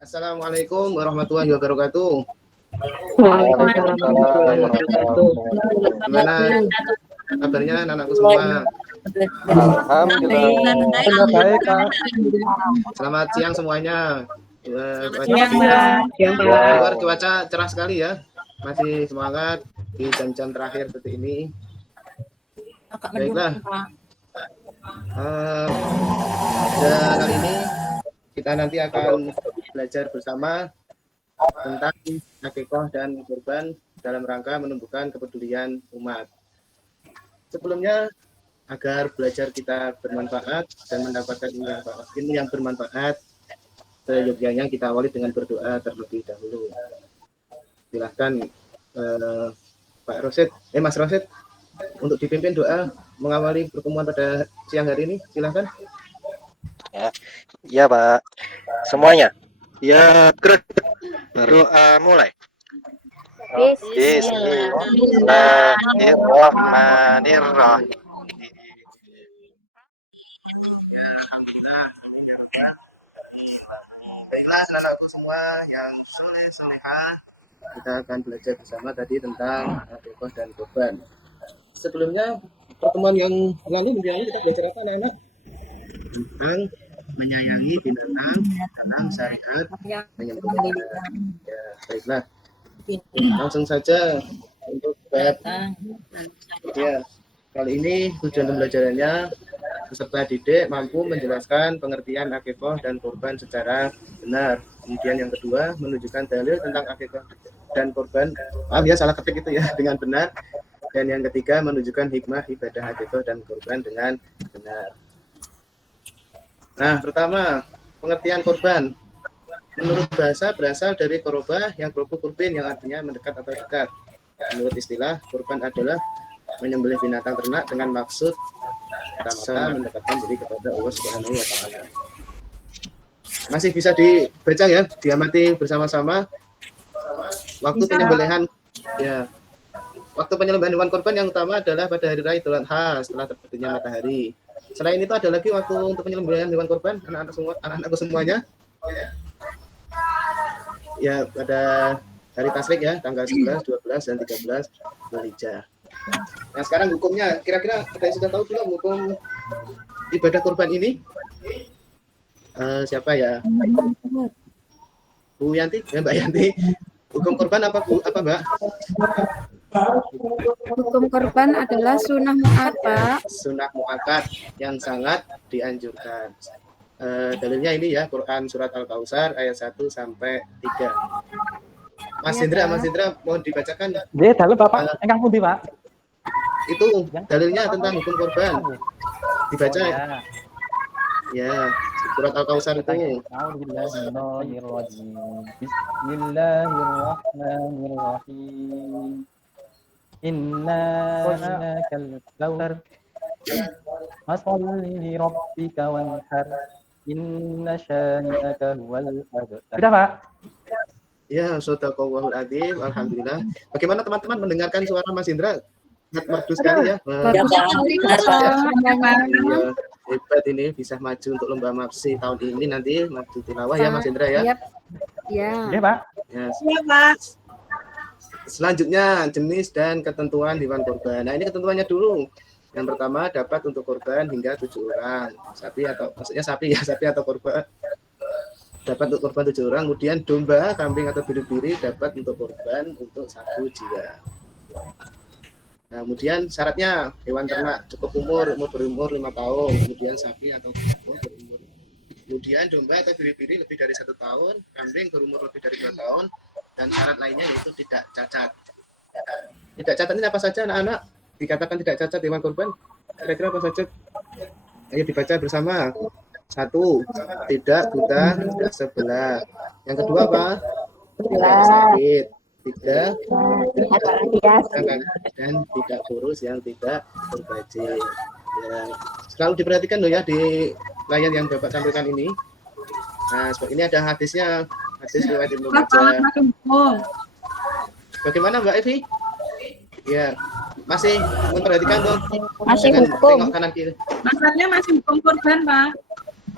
Assalamualaikum warahmatullahi wabarakatuh. Waalaikumsalam warahmatullahi wabarakatuh. Gimana kabarnya anak-anakku semua? Alhamdulillah. Baik, Pak. Selamat siang semuanya. Siang, Pak. Luar cuaca cerah sekali ya. Masih semangat di jam-jam terakhir seperti ini. Baiklah. Kali ini kita nanti akan belajar bersama tentang akikah dan kurban dalam rangka menumbuhkan kepedulian umat. Sebelumnya, agar belajar kita bermanfaat dan mendapatkan ilmu yang bermanfaat, seyogyanya kita awali dengan berdoa terlebih dahulu. Silahkan Pak Rosid, Mas Rosid, untuk dipimpin doa mengawali pertemuan pada siang hari ini. Silahkan. Ya Pak, semuanya. Ya, berdoa mulai. Bismillahirrahmanirrahim. Baiklah, anak-anakku semua yang soleh-soleha, kita akan belajar bersama tadi tentang akikah dan kurban. Sebelumnya, pertemuan yang lalu kita belajar apa, anak-anak? Tentang menyayangi binatang, tentang syariat menyembelih. Ya, baiklah. Langsung saja untuk bab. Ya, kali ini tujuan pembelajarannya peserta didik mampu menjelaskan pengertian akikah dan kurban secara benar. Kemudian yang kedua, menunjukkan dalil tentang akikah dan kurban. Maaf ya, salah ketik itu ya, dengan benar. Dan yang ketiga, menunjukkan hikmah ibadah akikah dan kurban dengan benar. Nah, pertama, pengertian kurban. Menurut bahasa berasal dari koroba yang berupa kurbin yang artinya mendekat atau dekat. Menurut istilah, kurban adalah menyembelih binatang ternak dengan maksud pertama mendekatkan diri kepada Allah Subhanahu wa taala. Masih bisa dibaca ya, diamati bersama-sama. Waktu penyembelihan ya. Waktu penyembelihan hewan kurban yang utama adalah pada hari raya Idul Adha setelah terbitnya matahari. Selain itu ada lagi waktu untuk penyembelihan hewan kurban anak-anakku semuanya. Ya, pada hari Tasyrik ya, tanggal 11, 12 dan 13 Dzulhijjah. Nah, sekarang hukumnya, kira-kira ada yang sudah tahu belum hukum ibadah kurban ini? Siapa ya? Bu Yanti? Ya, Mbak Yanti. Hukum kurban apa Bu? Apa Mbak? Hukum kurban adalah sunnah mu'akkad, Pak. Sunnah mu'akkad yang sangat dianjurkan. Dalilnya ini ya, Quran surat Al-Kautsar ayat 1 sampai 3. Mas Indra mohon dibacakan. Nggih, dalil Bapak ingkang pundi, Pak? Itu dalilnya tentang hukum kurban. Dibaca ya. Ya, surat Al-Kautsar itu. Bismillahirrahmanirrahim. Inna anakal kautsar. Fasholli li rabbika wanhar. Inna syani'aka huwal abtar. Sudah, Pak? Ya, shadaqallahul adzim. Alhamdulillah. Bagaimana teman-teman mendengarkan suara Mas Indra? Merdu sekali ya. Hebat ini bisa maju untuk lomba MAPSI tahun ini nanti maju tilawah ya Mas Indra ya. Ya. Iya, Pak. Ya. Iya, Pak. Selanjutnya jenis dan ketentuan hewan kurban. Nah, ini ketentuannya dulu. Yang pertama dapat untuk kurban hingga 7 orang. Sapi atau kurban. Dapat untuk kurban 7 orang. Kemudian domba, kambing atau biri-biri dapat untuk kurban untuk 1 jiwa. Nah, kemudian syaratnya hewan ternak cukup berumur 5 tahun. Kemudian sapi atau kurban berumur. Kemudian domba atau biri-biri lebih dari 1 tahun. Kambing berumur lebih dari 2 tahun. Dan syarat lainnya yaitu tidak cacat. Tidak cacat ini apa saja anak-anak? Dikatakan tidak cacat hewan kurban, kira-kira apa saja? Ayo dibaca bersama. 1, tidak buta, tidak sebelah. Yang kedua apa? Tidak sakit. 3, dan tidak kurus yang tidak berbaju. Ya, selalu diperhatikan loh ya di layar yang Bapak sampaikan ini. Nah, seperti ini ada hadisnya, hadis riwayat Ibnu Majah. Bagaimana Mbak Evi? Ya, masih memperhatikan tuh. Masih hukum. Tengok kanan kiri. Maksudnya masih hukum kurban, Pak.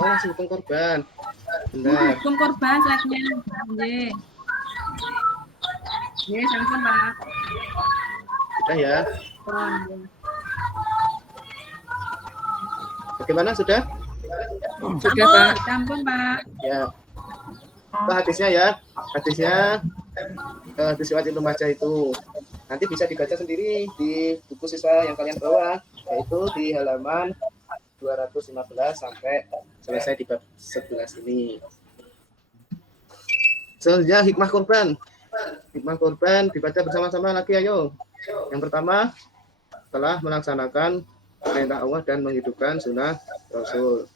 Oh, masih hukum kurban. Benar. Hukum korban slide-nya. Nggih. Nggih, sampun, Pak. Sudah ya. Pon. Bagaimana sudah? Sudah, Pak. Sampun, Pak. Ya. Itu hadisnya ya. Hadisnya hadis riwayat Ibnu Majah itu. Nanti bisa dibaca sendiri di buku siswa yang kalian bawa, yaitu di halaman 215 sampai selesai di bab 11 ini. Selanjutnya hikmah kurban. Hikmah kurban dibaca bersama-sama lagi, ayo. Yang pertama, telah melaksanakan perintah Allah dan menghidupkan sunnah Rasul.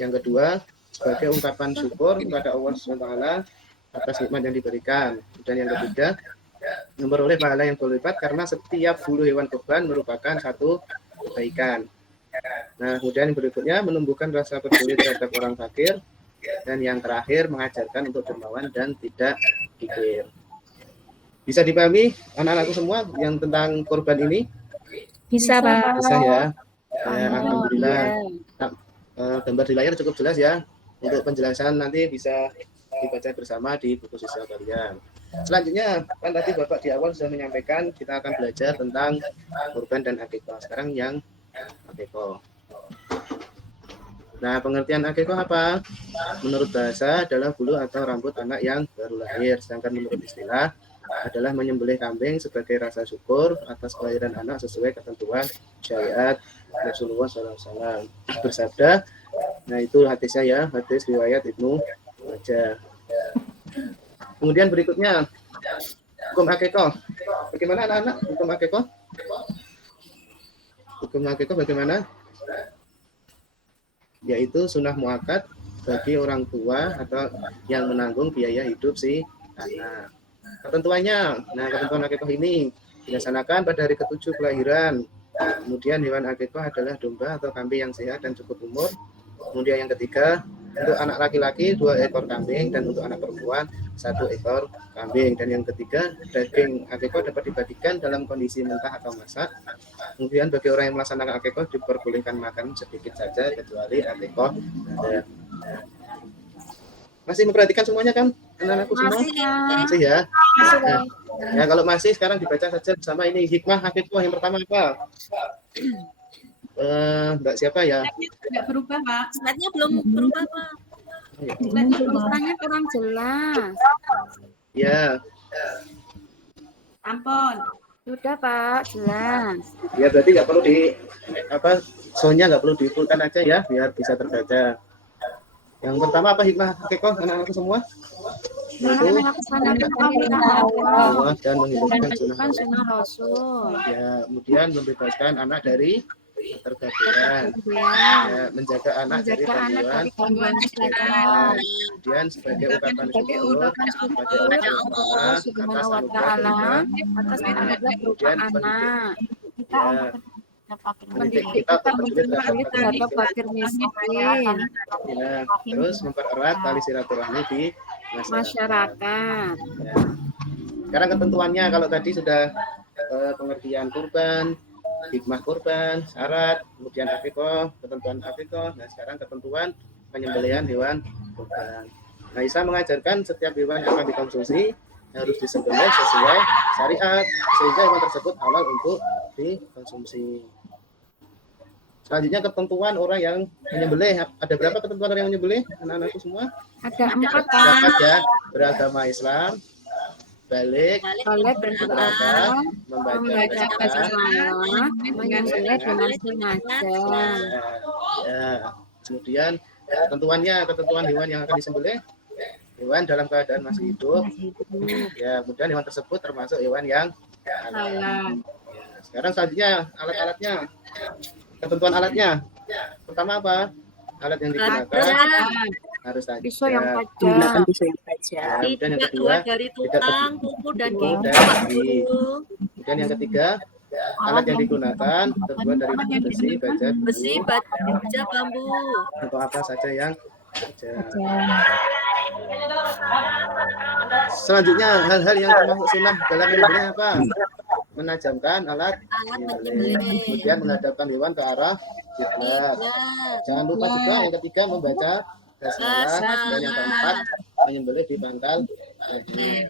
Yang kedua, sebagai ungkapan syukur kepada Allah SWT atas nikmat yang diberikan. Dan yang ketiga, memperoleh pahala yang berlipat karena setiap bulu hewan kurban merupakan satu kebaikan. Nah, kemudian yang berikutnya menumbuhkan rasa peduli terhadap orang fakir, dan yang terakhir mengajarkan untuk dermawan dan tidak kikir. Bisa dipahami anak-anakku semua yang tentang kurban ini? Bisa, Pak. Bisa ya. Alhamdulillah. Gambar di layar cukup jelas ya. Untuk penjelasan nanti bisa dibaca bersama di buku siswa kalian. Selanjutnya, kan tadi Bapak di awal sudah menyampaikan kita akan belajar tentang kurban dan akikah. Sekarang yang akikah. Nah, pengertian akikah apa? Menurut bahasa adalah bulu atau rambut anak yang baru lahir. Sedangkan menurut istilah adalah menyembelih kambing sebagai rasa syukur atas kelahiran anak sesuai ketentuan syariat Rasulullah SAW. Bersabda, nah itu hadisnya ya, hadis riwayat Ibnu Majah. Kemudian berikutnya, hukum akikah. Bagaimana anak-anak hukum akikah? Hukum akikah bagaimana? Yaitu sunnah muakkad bagi orang tua atau yang menanggung biaya hidup si anak. Ketentuannya, nah ketentuan akikah ini dilaksanakan pada hari ke-7 kelahiran. Kemudian hewan akikah adalah domba atau kambing yang sehat dan cukup umur. Kemudian yang ketiga, untuk anak laki-laki 2 ekor kambing dan untuk anak perempuan 1 ekor kambing. Dan yang ketiga, daging akikah dapat dibagikan dalam kondisi mentah atau masak. Kemudian bagi orang yang melaksanakan akikah diperbolehkan makan sedikit saja kecuali akikah ada. Masih memperhatikan semuanya kan anak-anakku semua? Masih ya. Nah, ya kalau masih sekarang dibaca saja bersama ini hikmah akikah yang pertama apa? Mbak siapa ya? Tidak berubah, Pak. Slide-nya belum berubah, Pak. Tulisannya kurang jelas. Ya. Ampun. Sudah, Pak, jelas. Ya berarti nggak perlu di soalnya nggak perlu difulkan aja ya biar bisa terbaca. Yang pertama apa hikmah akikah anak-anakku semua? Melaksanakan perintah Allah Dan menghidupkan dan sunnah Rasul. Ya, kemudian membebaskan anak dari ketergantungan. Ya, menjaga anak dari gangguan kesehatan. Kemudian sebagai ungkapan syukur kepada Allah Subhanahu wa taala atas anugerah berupa anak. Mendidik kita peduli terhadap fakir miskin, ya, terus mempererat tali silaturahmi di masyarakat. Ya. Sekarang ketentuannya kalau tadi sudah pengertian kurban, hikmah kurban, syarat, kemudian akikah, ketentuan akikah. Nah, sekarang ketentuan penyembelihan hewan kurban. Nah, Isa mengajarkan setiap hewan yang akan dikonsumsi harus disembelih sesuai syariat sehingga hewan tersebut halal untuk dikonsumsi. Selanjutnya ketentuan orang yang menyembelih. Ada berapa ketentuan orang yang menyembelih? Anak-anakku semua? Ada 4, Dapat ya, beragama Islam, balik, boleh berdoa, membaca bacaan, salah, menyembelih dengan sengaja. ya. Kemudian ketentuan hewan yang akan disembelih, hewan dalam keadaan masih hidup. Ya, kemudian hewan tersebut termasuk hewan yang halal. Ya, sekarang selanjutnya alat-alatnya. Ketentuan alatnya. Pertama apa? Alat yang digunakan harus tajam. Pisau yang tajam. Ya, kemudian yang Tidak kedua, keluar dari tukang, kuku dan gigi, dan Pak gigi. Guru. Kemudian yang ketiga, alat yang digunakan terbuat dari besi, baja, Besi, baja, bambu. atau apa saja yang saja. Selanjutnya hal-hal yang termasuk sunnah dalam menyembelih apa? Menajamkan alat menyembelih. Kemudian menghadapkan hewan ke arah kiblat. Jangan lupa juga yang ketiga membaca basmalah, dan yang keempat menyembelih di pangkal leher.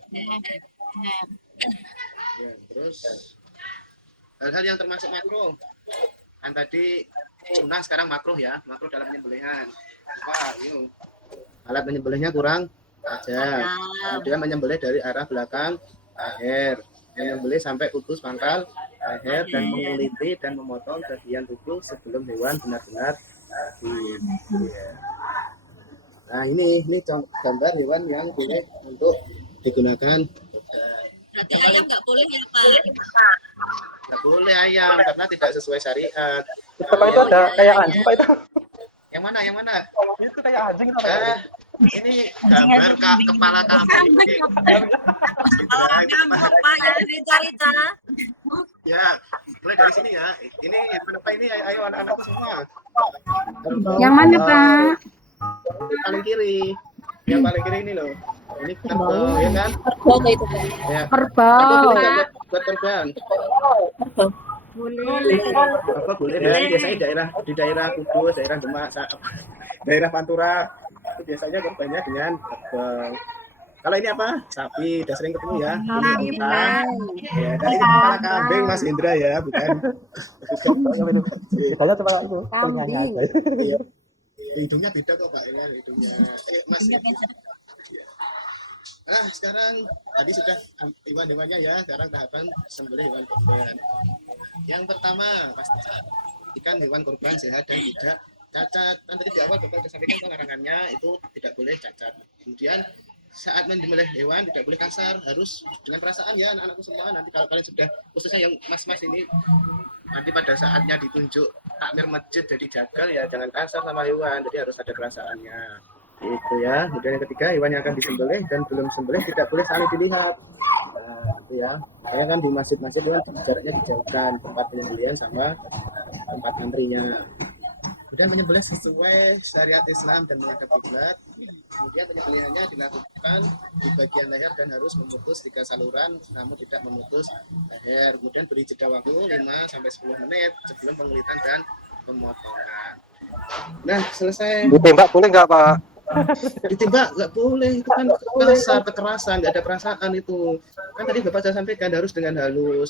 Ya, terus hal-hal yang termasuk makruh kan tadi sunnah, sekarang makruh ya, makruh dalam penyembelihan. Yuk. Alat penyembelihnya kurang ajar, kemudian menyembelih dari arah belakang leher, menyembelih sampai putus pangkal leher, dan menguliti dan memotong bagian tubuh sebelum hewan benar-benar mati. Ya. Nah ini gambar hewan yang boleh untuk digunakan. Berarti ayam nggak boleh ya Pak? Nggak boleh ayam karena tidak sesuai syariat. Pak itu ada kayak anjing Pak itu. Yang mana? Yang mana? Itu kayak anjing itu Pak. Ini gambar kepala kambing. Kambing Pak yang dicari-cari. Ya, mulai dari sini ya. Ini apa ini? Ayo anak-anakku semua. Yang mana, Pak? Paling kiri. Yang paling kiri ini loh. Ini kerbau, ya kan? Kerbau itu. Ya. Kerbau. Buat korban. Boleh. Apa boleh? Biasanya di daerah Kudus, daerah Demak, daerah Pantura itu biasanya korbannya dengan kerbau. Kalau ini apa? Sapi, udah sering ketemu ya. Ini unta. Ya, dan ini kepala kambing Mas Indra ya, bukan. Bedanya cuma itu. telinganya aja. Iya. Hidungnya beda kok Pak, ya, hidungnya. Mas. Nah, sekarang tadi sudah hewan-hewannya ya, sekarang tahapan sembelih hewan korban. Yang pertama, pastikan hewan korban sehat dan tidak cacat. Kan tadi di awal Bapak sudah sampaikan larangannya itu tidak boleh cacat. Kemudian saat menyembelih hewan tidak boleh kasar, harus dengan perasaan ya anak-anakku semua. Nanti kalau kalian sudah, khususnya yang mas-mas ini, nanti pada saatnya ditunjuk takmir masjid jadi jagal ya jangan kasar sama hewan, jadi harus ada perasaannya. Itu ya. Kemudian yang ketiga, hewan yang akan disembelih dan belum sembelih tidak boleh saling dilihat. Nah, itu ya. Makanya kan di masjid-masjid kan jaraknya dijauhkan tempat penyembelihan sama tempat antrinya. Kemudian menyembelih sesuai syariat Islam dan menghadap kiblat. Kemudian penyembelihannya dilakukan di bagian leher dan harus memutus 3 saluran namun tidak memutus leher. Kemudian beri jeda waktu 5-10 menit sebelum pengulitan dan pemotongan. Nah, selesai. Ditembak boleh nggak Pak? Ditembak nggak boleh, itu kan kasar, kekerasan, nggak ada perasaan itu. Kan tadi Bapak saya sampaikan harus dengan halus.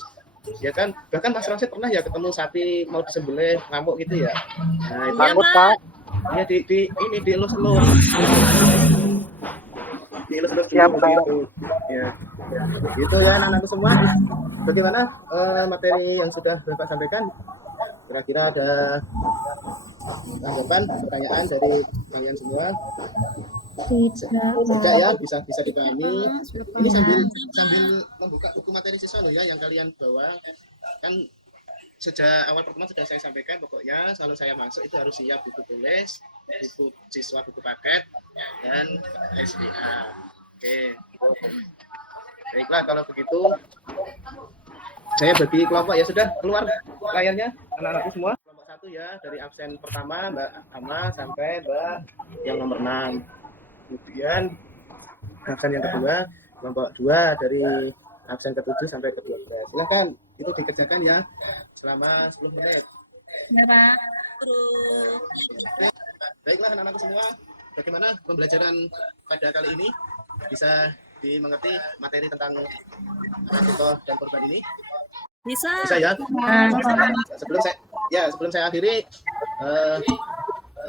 Ya kan, bahkan Mas Rosid pernah ya ketemu sapi mau disembelih ngamuk gitu ya. Nah, itu Takut Pak. ya dielus-elus. Dielus-elus Siap, Pak. gitu. Ya. Gitu ya anak-anakku semua. Bagaimana materi yang sudah Bapak sampaikan? Kira-kira ada tanggapan, pertanyaan dari kalian semua? Tidak ya, bisa dipahami. Ini sambil membuka buku materi siswa loh ya yang kalian bawa. Kan sejak awal pertemuan sudah saya sampaikan, pokoknya selalu saya masuk itu harus siap buku tulis, buku siswa, buku paket, dan SDA. Oke. Baiklah kalau begitu. Saya bagi kelompok ya, sudah keluar layarnya anak-anakku semua. Kelompok 1 ya, dari absen pertama Mbak Ama sampai Mbak yang nomor 6. Kemudian absen yang kedua, kelompok 2 dari absen ke-7 sampai ke-12. Silakan itu dikerjakan ya selama 10 menit. Ya, Pak. Baiklah anak-anakku semua, bagaimana pembelajaran pada kali ini? Bisa dimengerti materi tentang Rasulullah dan korban ini? Bisa. Bisa ya? Sebelum saya akhiri,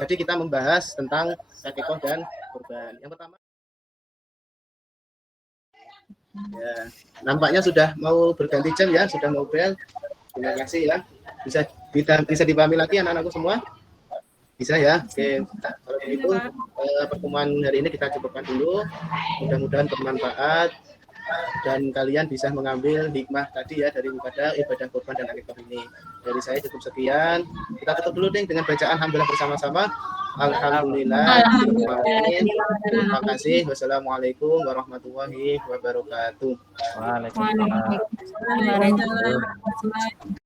jadi kita membahas tentang hakikoh dan korban. Yang pertama, ya, nampaknya sudah mau berganti jam ya, sudah mau bel. Terima kasih ya. Bisa dipahami lagi anak-anakku semua? Bisa ya? Oke. Kalau begitu pertemuan hari ini kita cukupkan dulu. Mudah-mudahan bermanfaat dan kalian bisa mengambil hikmah tadi ya dari ibadah korban dan akikah ini. Dari saya cukup sekian. Kita tutup dulu deh dengan bacaan alhamdulillah bersama-sama. Alhamdulillah. Terima kasih. Wassalamualaikum warahmatullahi wabarakatuh. Waalaikumsalam. Waalaikumsalam.